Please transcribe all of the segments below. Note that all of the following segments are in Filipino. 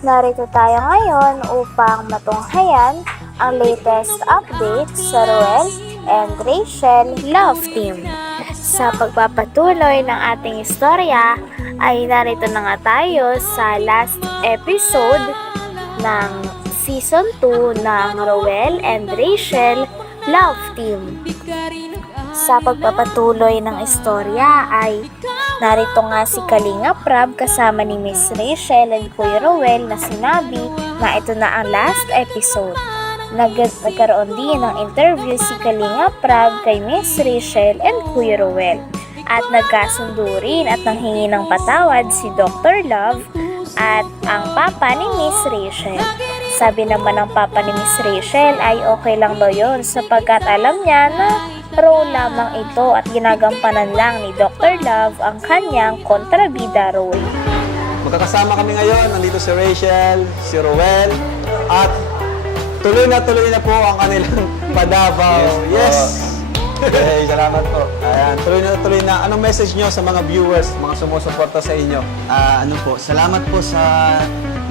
Narito tayo ngayon upang matunghayan ang latest updates sa Ruel and Rachel Love Team. Sa pagpapatuloy ng ating istorya ay narito na nga tayo sa last episode ng Season 2 ng Ruel and Rachel Love Team. Sa pagpapatuloy ng istorya ay narito nga si Kalinga Prab kasama ni Miss Rachel and Kuya Ruel na sinabi na ito na ang last episode. Nagkaroon din ng interview si Kalinga Prab kay Miss Rachel and Kuya Ruel. At nagkasundo rin at nanghingi ng patawad si Dr. Love at ang papa ni Miss Rachel. Sabi naman ng papa ni Miss Rachel ay okay lang daw yun sapagkat alam niya na role lamang ito at ginagampanan lang ni Dr. Love ang kanyang kontrabida role. Magkakasama kami ngayon. Nandito si Rachel, si Ruel, at tuloy na po ang kanilang padabaw. Yes! Okay, salamat po. Ayan, tuloy na. Anong message nyo sa mga viewers, mga sumusuporta sa inyo? Salamat po sa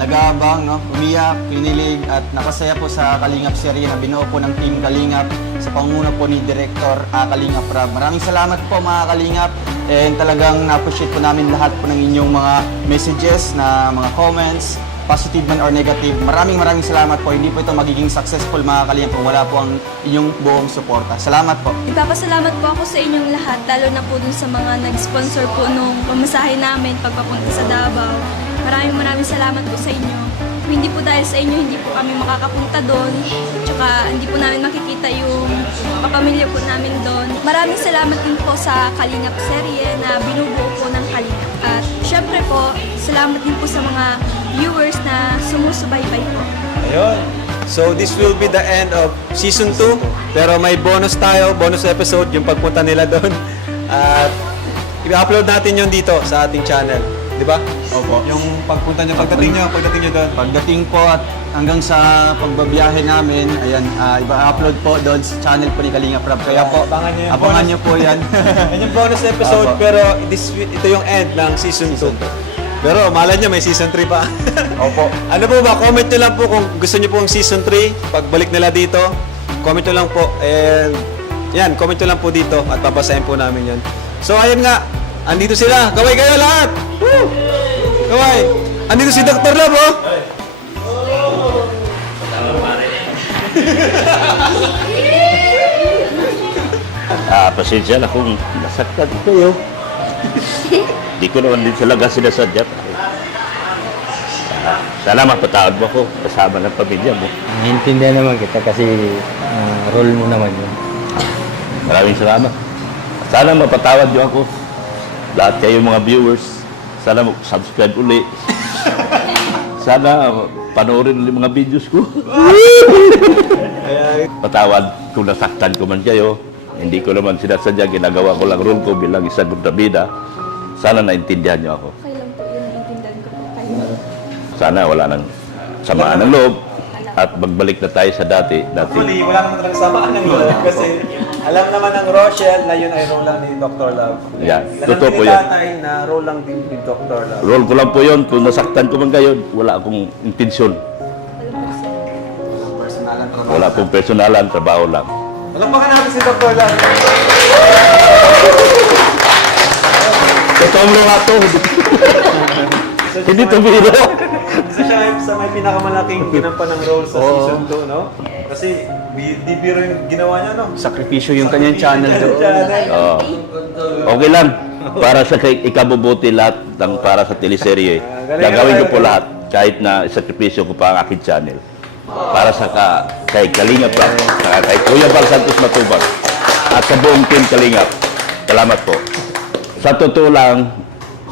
nag-aabang, no? Umiyak, pinilig, at nakasaya po sa Kalingap serye na binuo po ng Team Kalingap sa pangunguna po ni Director Kalingap Prab. Maraming salamat po mga Kalingap, and talagang na-appreciate po namin lahat po ng inyong mga messages, na mga comments, positive man or negative. Maraming salamat po. Hindi po ito magiging successful mga Kalingap kung wala po ang inyong buong suporta. Salamat po. Ipapasalamat po ako sa inyong lahat, lalo na po dun sa mga nag-sponsor po nung pamasahe namin pagpapunta sa Davao. Maraming salamat po sa inyo. Kung hindi po dahil sa inyo, hindi po kami makakapunta doon. Tsaka hindi po namin makikita yung kapamilya po namin doon. Maraming salamat din po sa Kalingap serye na binubuo po ng Kalingap. At syempre po, salamat din po sa mga viewers na sumusubaybay po. Ayun. So this will be the end of Season 2. Pero may bonus tayo, bonus episode, yung pagpunta nila doon. At i-upload natin yun dito sa ating channel. Di ba? Opo. Yung pagpunta nyo, pagdating nyo doon. Pagdating po at hanggang sa pagbabiyahe namin, ayan, iba-upload po doon sa channel po ni Kalingap Prab. Kaya po, abangan nyo po yan. Yan yung bonus episode, Opo. pero ito yung end ng Season 2. Pero malay nyo, may Season 3 pa. Opo. Ano po ba? Comment nyo lang po kung gusto nyo po ang Season 3. Pagbalik nila dito, comment nyo lang po. And yan, comment nyo lang po dito at papasahin po namin yan. So ayun nga, andito sila. Kaway kayo lahat! Woo! Kaway! Andito si Dr. Love, oh! Pasensya na kung nasaktan kayo. Di ko naman din talaga sinasadya. Sana mapatawad mo ako kasama ng pamilya mo. Naiintindihan naman kita kasi role mo naman yun. Maraming salamat. Sana mapatawad niyo ako. Lahat kayo mga viewers. Sana subscribe uli. Sana panoorin ulit mga videos ko. Patawad kung nasaktan ko man kayo. Hindi ko naman sinasadya. Ginagawa ko lang role ko bilang isang kontrabida. Sana naintindihan niyo ako. Okay lang po yun, naiintindihan ko po kayo. Sana wala nang samaan ng loob at magbalik na tayo sa dati. Hopefully, wala naman talagang samaan ng loob kasi alam naman ng Rochelle na yun ay role lang ni Dr. Love. Yan, Alam totoo po ni yan. Tatay na role lang din ni Dr. Love. Role ko lang po yun. Kung nasaktan ko man kayo, wala akong intensyon. Personalan trabaho. Wala akong personalan, trabaho lang. Palakpakan natin si Dr. Love. Totoong nga to. Hindi to biro. Isa siya sa may pinakamalaking ginampan ng role sa Season 2, no? Kasi di biro yung ginawa niya, no? Sakripisyo yung kanyang channel doon. Oo. Okay lang. Para sa ikabubuti lahat ng para sa teleserye. Gagawin ko po lahat. Kahit na isakripisyo ko pa ang aking channel. Para sa kay Kalingap lang. Saka kay Kuya Bal Santos Matubang. At sa buong team Kalingap. Salamat po. Sa totoo lang,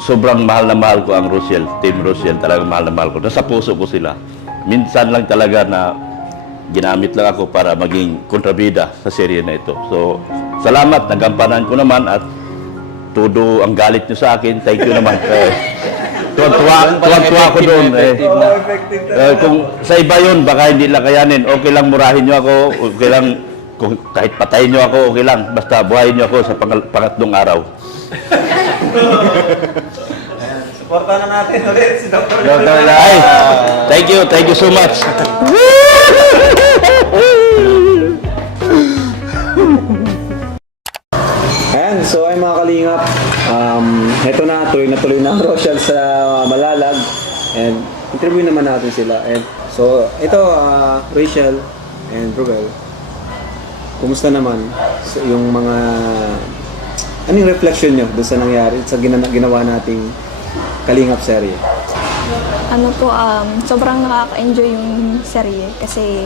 sobrang mahal na mahal ko ang Rochelle. Team Rochelle, talagang mahal na mahal ko. Nasa puso ko sila. Minsan lang talaga na ginamit lang ako para maging kontrabida sa serye na ito. So, salamat. Nagampanan ko naman at todo ang galit nyo sa akin. Thank you naman. Tuwag-tuwa ako doon. Kung sa iba yun, baka hindi lang kayanin. Okay lang murahin nyo ako. Okay lang, kahit patayin nyo ako, okay lang. Basta buhayin nyo ako sa pangatlong araw. Supportan na natin ulit si Dr. Dr. Ay, thank you so much. Ayan, so ay mga kalingap, heto na, tuloy na ang Rochelle sa Malalag. And interview naman natin sila. And so, ito, Rachel and Ruel, kumusta naman yung mga, anong reflection nyo doon sa nangyari, sa ginawa nating Kalingap serye? Ano po, sobrang nakaka-enjoy yung serye kasi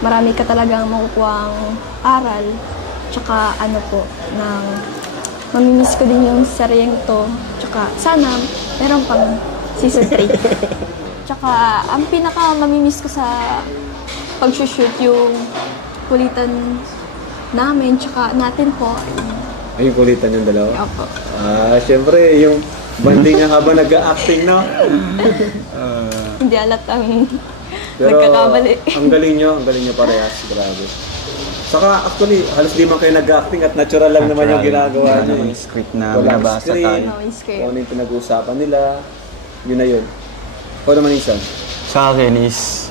marami ka talagang makukuhang aral. Tsaka ano po, mamimiss ko din yung seryeng to. Tsaka sana meron pang season 3. Tsaka ang pinaka mamimiss ko sa pag-shoot yung kulitan namin, tsaka natin po. Ay, yung kulitan yung dalawa? Opo. Syempre, yung banding nga habang nag-acting, no? Hindi alat ang Pero nagkakamali. ang galing nyo parehas, grabe. Saka actually, halos di man kayo nag-acting at natural lang naman yung ginagawa Wala nyo. naman eh. yung script na Walang binabasa script. tayo. No, yung script. Kung ano yung pinag-uusapan nila, yun na yun. Ikaw naman Insan. Sa akin is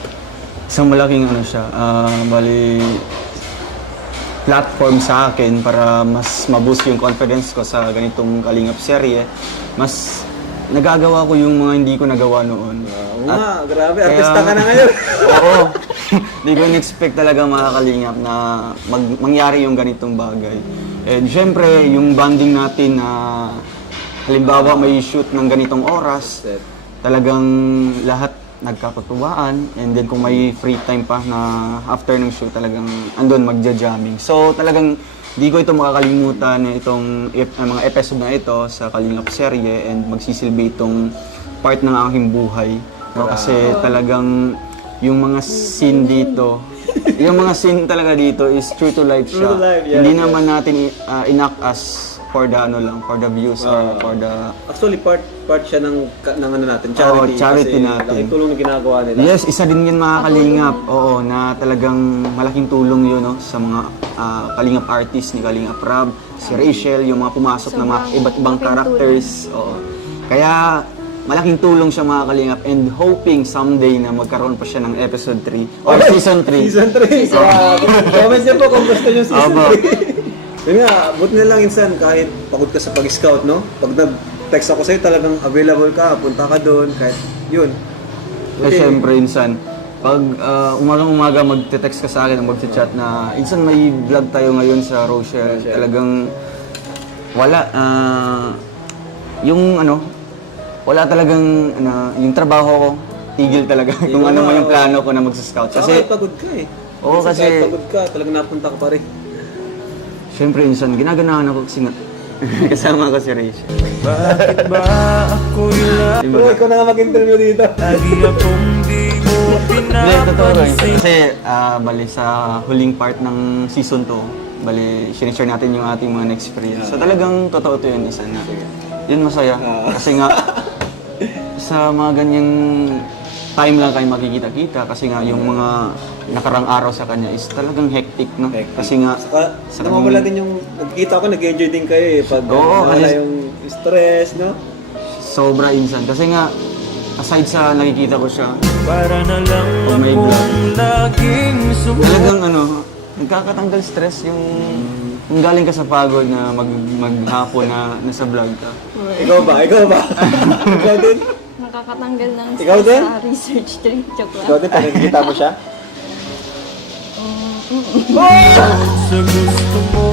isang malaking ano siya, bali platform sa akin para mas maboost yung confidence ko sa ganitong Kalingap serye. Mas nagagawa ko yung mga hindi ko nagawa noon. Oo nga, grabe, artista ka na ngayon. Oo. Hindi ko in-expect talaga mga Kalingap na mangyari yung ganitong bagay. And syempre, yung bonding natin na halimbawa may shoot ng ganitong oras, talagang lahat nagkakatuwaan, and then kung may free time pa na after ng show talagang andun magja-jamming. So talagang di ko ito makakalimutan itong mga episode na ito sa Kalingap serye, and magsisilbi itong part ng aking buhay. No, kasi talagang yung mga scene dito, yung mga scene talaga dito is true to life siya. True to life, yeah, Hindi yeah. naman natin enact as for the ano lang, for the views or for the Actually, part siya ng ano natin, charity. Oo, charity kasi natin. laking tulong na ginagawa nila. Yes, isa din yan mga Kalingap. Oo, na talagang malaking tulong yun no, sa mga Kalingap artists ni Kalingap Rab, si Rachel, yung mga pumasok na mga Sobrang iba't ibang malaking characters. Oo. Kaya malaking tulong siya mga Kalingap, and hoping someday na magkaroon pa siya ng episode 3 or season 3. Season 3. Comment niyo po kung gusto niyo season Aba. 3. Yun nga, buti na lang Insan, kahit pagod ka sa pag-scout, no? Pag nag-text ako sa'yo, talagang available ka, punta ka doon, kahit yun. Kasi syempre, Insan, pag umagang-umaga magte-text ka sa akin o magte-chat na, Insan, may vlog tayo ngayon sa Rochelle. Talagang wala, yung ano, wala talagang, yung trabaho ko, tigil talaga. Kung ano man yung plano ko na mag-scout. Kasi Kasi, pagod ka eh. Oo, Minsan kasi- kahit pagod ka, talagang napunta ka pa rin. syempre, Insan, ginaganahan ako kasi nga, kasama ko si Rachel. Bakit ba ako'y Bro, ikaw na nga mag-interview dito. lagi akong di mo Hindi, totoo rin. pinapansin? Kasi, bali sa huling part ng season 2, bali, sinishare natin yung ating mga experience. So talagang totoo to yun, isa na. Yun masaya. Kasi nga, sa mga ganyang time lang kayo makikita-kita kasi nga yung mga nakarang araw sa kanya is talagang hectic, no? Kasi nga, Saka, namawala din yung, nagkikita ko, nag-enjoy din kayo eh. Pag Oo, nawala kasi- yung stress, no? sobra Insan. Kasi nga, aside sa nakikita ko siya, Para na lang Oh my God. akong laging talagang ano, nagkakatanggal stress yung galing ka sa pagod na maghapon na nasa vlog ka. Ikaw ba? Ikaw din? Nakakatanggal ng Ikaw stress din? sa research trip. Joke Ikaw lang. din, pag nakikita mo siya? sa gusto mo.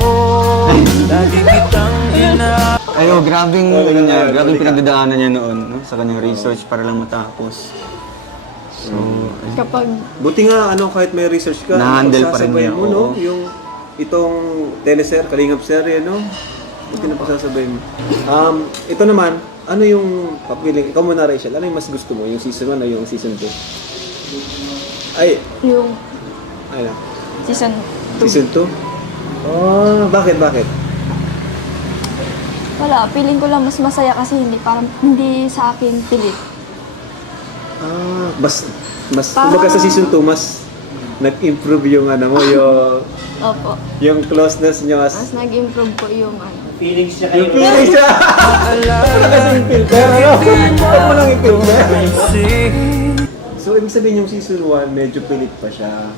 Lagi kitang Ay, grabing, grabing pinagdadaanan niya noon no? Sa kanyang research para lang matapos. So, Kapag Buti nga, kahit may research ka, Na-handle pa rin pagsasabay niya, mo, no? oo. Yung itong teleser, Kalingap serye, no? Buti na pagsasabay mo. Ito naman, ano yung papiling? Ikaw muna, Rachel. Ano yung mas gusto mo? Yung season 1 o yung season 2? Ay, yung ano? season 2. Season 2? Oh, bakit? Wala, feeling ko lang mas masaya kasi hindi sa akin pilit. Mas Parang- kumbaga sa season 2, mas nag-improve yung yung Opo. yung closeness nyo as Mas nag-improve po yung ano. feelings niya Yung kayo. feeling siya. Wala kasing filter, ano? Huwag mo lang i-filter. So, ibig sabihin yung season 1, medyo pilit pa siya.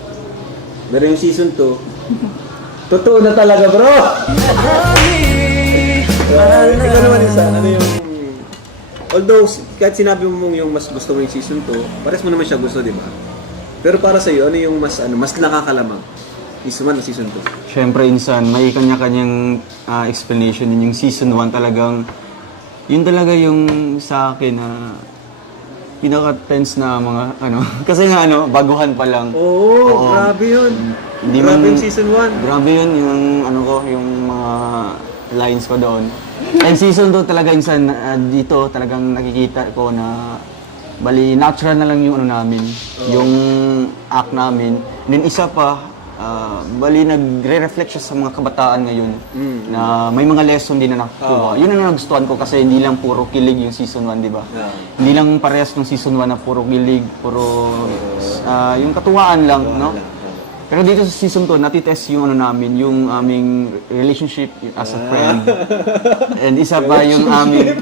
Pero yung season 2, totoo na talaga, bro! Ikaw naman isa, ano yung... Although, kahit sinabi mo mong yung mas gusto mo yung season 2, pares mo naman siya gusto, di ba? Pero para sa'yo, ano yung mas nakakalamang? Season 1 o season 2? Siyempre, insan, may kanya-kanyang explanation din. Yung season 1 talagang, yun talaga yung sa akin na pinaka-tense na mga ano. Kasi nga baguhan pa lang. Oo, grabe yun. Grabe yung season 1. Grabe yun, yung yung mga lines ko doon. And season 2 talaga insan, dito talagang nakikita ko na bali natural na lang yung namin, yung act namin. And then isa pa, bali nagre-reflect siya sa mga kabataan ngayon na may mga lesson din na nakukuha. Yun ang nagustuhan ko kasi hindi lang puro kilig yung season 1, di ba? Hindi lang parehas ng season 1 na puro kilig, puro yung katuwaan lang, no? Pero dito sa season 2, natitest yung namin, yung aming relationship as a friend. And isa pa yung aming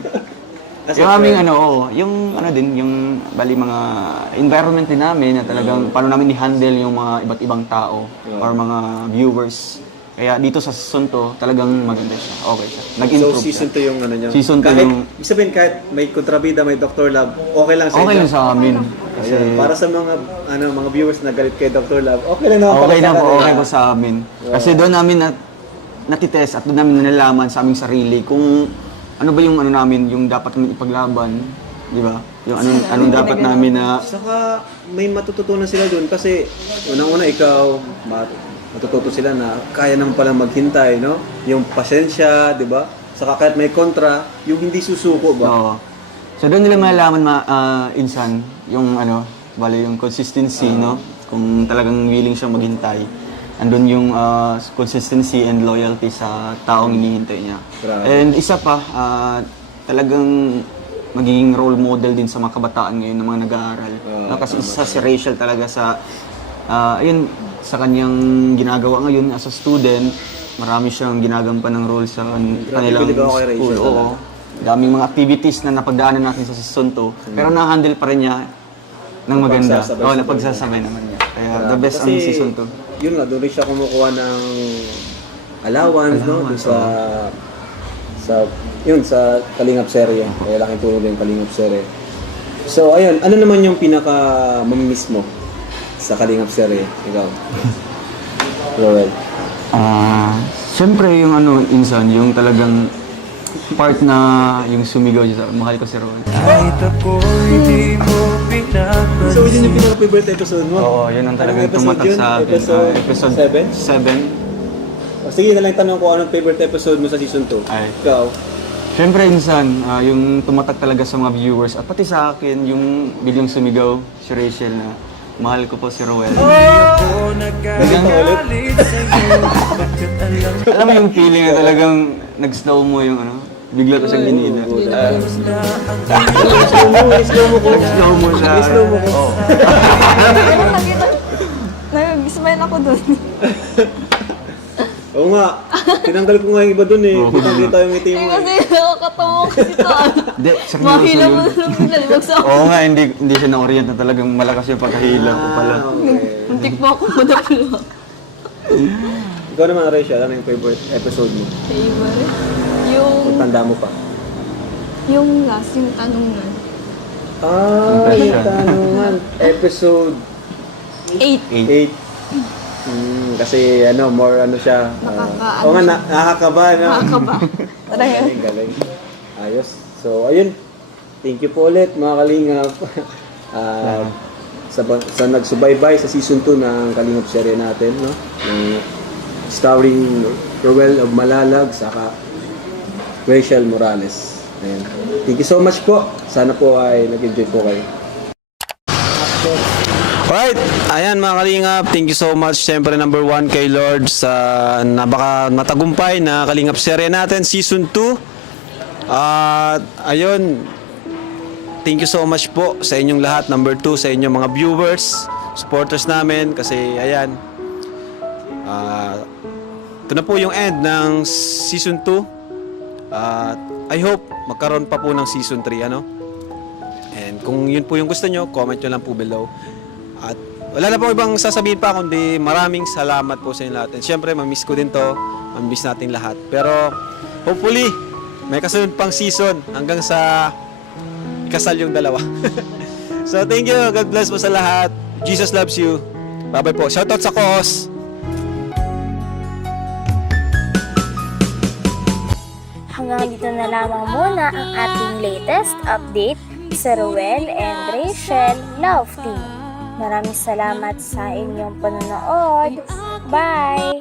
yung bali mga environment din namin na talagang paano namin i-handle yung mga iba't ibang tao or mga viewers. Kaya dito sa season 2, talagang maganda siya. Okay siya. So, Nag-improve season 2 yung ano niya. Season 2 kahit, yung... Ibig sabihin, kahit may kontrabida, may Dr. Love, okay lang sa Okay inyo. lang sa amin. Kasi Ayun, para sa mga viewers na galit kay Dr. Love, okay lang naman okay pala na sa po, kanila. okay po sa amin. Kasi doon namin natitest at doon namin nalalaman sa aming sarili kung ano ba yung namin, yung dapat namin ipaglaban, di ba? Yung anong dapat namin na... Saka may matututunan sila doon kasi unang-una ikaw, matututo sila na kaya naman palang maghintay, no? Yung pasensya, di ba? Saka kahit may kontra, yung hindi susuko ba? Oo. So doon nila malalaman insan, yung bali yung consistency, no? Kung talagang willing siyang maghintay. Andun yung consistency and loyalty sa taong hinihintay niya. Grabe. And isa pa, talagang magiging role model din sa mga kabataan ngayon ng mga nag-aaral. Kasi isa si Rachel talaga sa, sa kanyang ginagawa ngayon as a student, marami siyang ginagampan ng role sa kanilang bilib ako kay Rachel school. Oo. Daming mga activities na napagdaanan natin sa season 2, pero na-handle pa rin niya ng maganda. Oo, napagsasabay naman niya. Kaya the best ang Kasi, season 2. Yun nga, doon rin siya kumukuha ng allowance, no? Doon sa Kalingap serye. Kaya laking tulong din yung Kalingap serye. So, ayun, ano naman yung pinaka-mamiss mo sa Kalingap serye? Ikaw. Roel. Siyempre yung insan, yung talagang part na yung sumigaw siya sa mahal ko si Ron. Kahit ako'y di mo pinapansin. So, yun yung pinaka-favorite episode mo? Oo, yun ang talagang Anong episode tumatak yun? sa akin. Episode 7? 7. O, sige na lang tanong ko anong favorite episode mo sa season 2. Ay. Ikaw. Siyempre insan, yung tumatak talaga sa mga viewers at pati sa akin, yung biglang sumigaw si Rachel na mahal ko po si Roel. Ako nagagalit sa'yo. Bakit alam Alam mo yung feeling na talagang nag-slow mo yung bigla ko siyang ginila. Slow mo ko. Slow mo siya. Slow mo ko. Oo. Nag-smile ako dun. Oo nga. Tinanggal ko nga yung iba dun eh. Kitang-kita yung ngiti mo. Kasi nakakatawa ko kasi Hindi, seryoso mahila mo yun. na lang nalibag sa Oo nga, hindi siya na-orient na talagang malakas yung pagkahila ko pala. Muntik po ako madapula. Ikaw naman, Rachel, ano yung favorite episode mo? Favorite? Yung Tanda mo pa. last, yung tanong na. Yung tanungan. Episode 8. 8. Kasi more siya. Nakaka- Oo nga, nakakaba, no? Nakakaba. Galing. Ayos. So, ayun. Thank you po ulit, mga Kalingap. Sa nagsubaybay sa season 2 ng Kalingap serye natin, no? Yung starring Roel of Malalag, saka Rachel Morales. Ayan. Thank you so much po. Sana po ay nag-enjoy po kayo. Alright, ayan mga Kalingap, thank you so much. Siyempre number 1 kay Lord sa napaka matagumpay na Kalingap serye natin, season 2. At ayun, thank you so much po sa inyong lahat. Number 2 sa inyong mga viewers, supporters namin. Kasi ayan, ito na po yung end ng season 2 At I hope magkaroon pa po ng season 3, ano? And kung yun po yung gusto nyo, comment nyo lang po below. At wala na po ibang sasabihin pa, kundi maraming salamat po sa inyo lahat. And syempre, mamiss ko din to, mamiss natin lahat. Pero hopefully, may kasunod pang season hanggang sa ikasal yung dalawa. So thank you, God bless po sa lahat. Jesus loves you. Bye-bye po. Shoutout sa Koos. Hanggang dito na lamang muna ang ating latest update sa Ruel and Rachel Love Team. Maraming salamat sa inyong panonood. Bye!